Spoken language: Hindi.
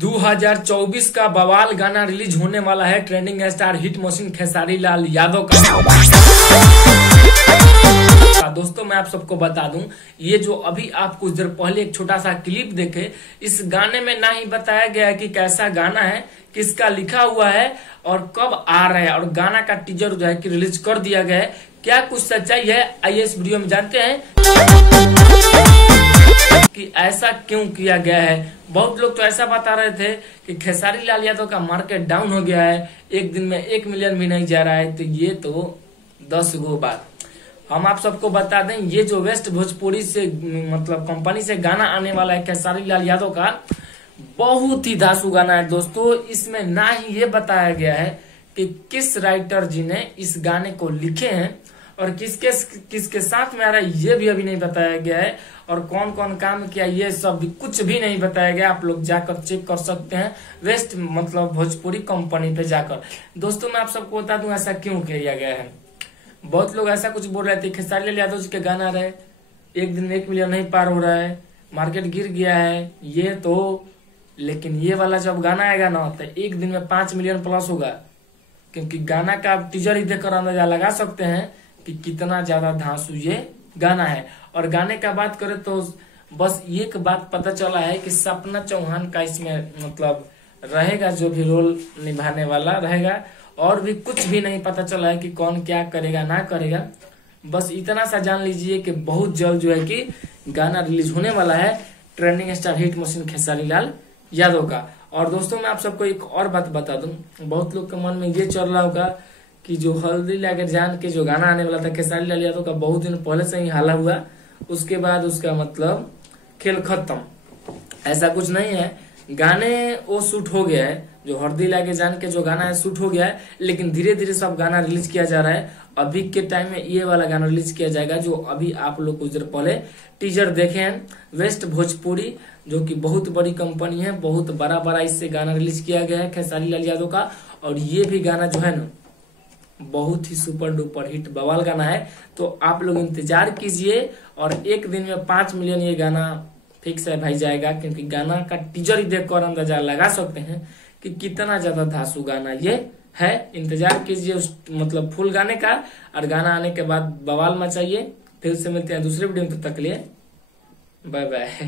2024 का बवाल गाना रिलीज होने वाला है। Trending star hit machine Khesari Lal Yadav का। दोस्तों मैं आप सबको बता दूं, ये जो अभी आप कुछ देर पहले एक छोटा सा क्लिप देखे, इस गाने में ना ही बताया गया है कि कैसा गाना है, किसका लिखा हुआ है और कब आ रहा है, और गाना का टीजर जो है कि रिलीज कर दिया गया है। क्या कुछ सच्चाई है, आइए इस वीडियो में जानते हैं कि ऐसा क्यों किया गया है। बहुत लोग तो ऐसा बता रहे थे कि खेसारी लाल यादव का मार्केट डाउन हो गया है, एक दिन में 1 मिलियन भी नहीं जा रहा है। तो ये तो 10 गो बात। हम आप सबको बता दें, ये जो वेस्ट भोजपुरी से मतलब कंपनी से गाना आने वाला है खेसारी लाल यादव का, बहुत ही धांसू गाना है दोस्तों। इसमें ना ही ये बताया गया है कि किस राइटर जी ने इस गाने को लिखे हैं और किसके साथ में आ रहा है, ये भी अभी नहीं बताया गया है। और कौन कौन काम किया, ये सब भी कुछ भी नहीं बताया गया। आप लोग जाकर चेक कर सकते हैं वेस्ट मतलब भोजपुरी कंपनी पे जाकर। दोस्तों मैं आप सबको बता दूं ऐसा क्यों किया गया है। बहुत लोग ऐसा कुछ बोल रहे थे, खेसारी लाल यादव जी के गाना रहे, एक दिन में 1 मिलियन नहीं पार हो रहा है, मार्केट गिर गया है, ये तो। लेकिन ये वाला जब गाना आएगा ना, तो 1 दिन में 5 मिलियन प्लस होगा, क्योंकि गाना का आप टीजर ही देखकर अंदाजा लगा सकते हैं कि कितना ज्यादा धांसू ये गाना है। और गाने का बात करें तो बस एक बात पता चला है कि सपना चौहान का इसमें मतलब रहेगा, जो भी रोल निभाने वाला रहेगा। और भी कुछ भी नहीं पता चला है कि कौन क्या करेगा ना करेगा। बस इतना सा जान लीजिए कि बहुत जल्द जो है कि गाना रिलीज होने वाला है trending star hit machine Khesari Lal Yadav का। और दोस्तों मैं आप सबको एक और बात बता दूं, बहुत लोग के मन में ये चल रहा होगा कि जो हल्दी लागे जान के जो गाना आने वाला था खेसारी लाल यादव का, बहुत दिन पहले से ही हाला हुआ, उसके बाद उसका मतलब खेल खत्म। ऐसा कुछ नहीं है, गाने वो शूट हो गया है, जो हल्दी लागे जान के जो गाना है शूट हो गया है, लेकिन धीरे धीरे सब गाना रिलीज किया जा रहा है। अभी के टाइम में ये वाला गाना रिलीज किया जाएगा, जो अभी आप लोग कुछ देर पहले टीजर देखे हैं। वेस्ट भोजपुरी जो कि बहुत बड़ी कंपनी है, बहुत बड़ा इससे गाना रिलीज किया गया है खेसारी लाल यादव का। और ये भी गाना जो है ना, बहुत ही सुपर डुपर हिट बवाल गाना है। तो आप लोग इंतजार कीजिए, और 1 दिन में 5 मिलियन ये गाना फिक्स है भाई जाएगा, क्योंकि गाना का टीजर ही देखकर अंदाजा लगा सकते हैं कि कितना ज्यादा धांसू गाना ये है। इंतजार कीजिए उस मतलब फुल गाने का, और गाना आने के बाद बवाल मचाइए। फिर से मिलते हैं दूसरे वीडियो में, तब तक के लिए बाय बाय।